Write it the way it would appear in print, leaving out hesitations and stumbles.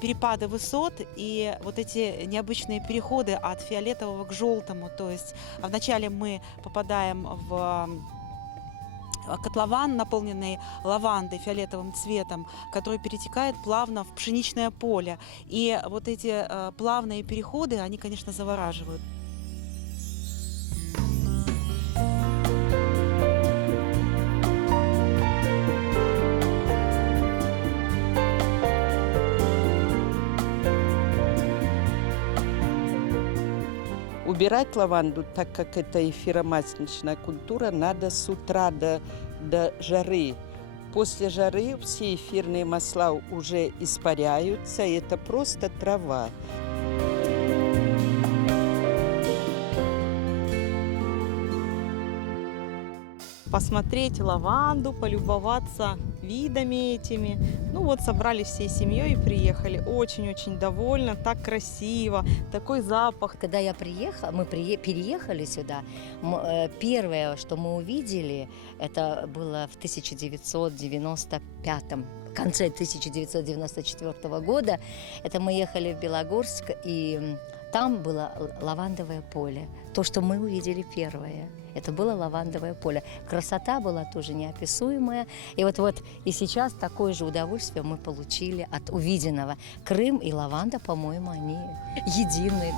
перепады высот и вот эти необычные переходы от фиолетового к желтому. То есть вначале мы попадаем в котлован, наполненный лавандой, фиолетовым цветом, который перетекает плавно в пшеничное поле. И вот эти плавные переходы, они, конечно, завораживают. Убирать лаванду, так как это эфиромасличная культура, надо с утра до жары. После жары все эфирные масла уже испаряются, и это просто трава. Посмотреть лаванду, полюбоваться видами этими. Ну вот, собрались всей семьей и приехали. Очень-очень довольна, так красиво, такой запах. Когда я приехала, мы переехали сюда, первое, что мы увидели, это было в 1995 в конце 1994 года. Это мы ехали в Белогорск, и там было лавандовое поле. То, что мы увидели первое, это было лавандовое поле. Красота была тоже неописуемая. И вот и сейчас такое же удовольствие мы получили от увиденного. Крым и лаванда, по-моему, они едины.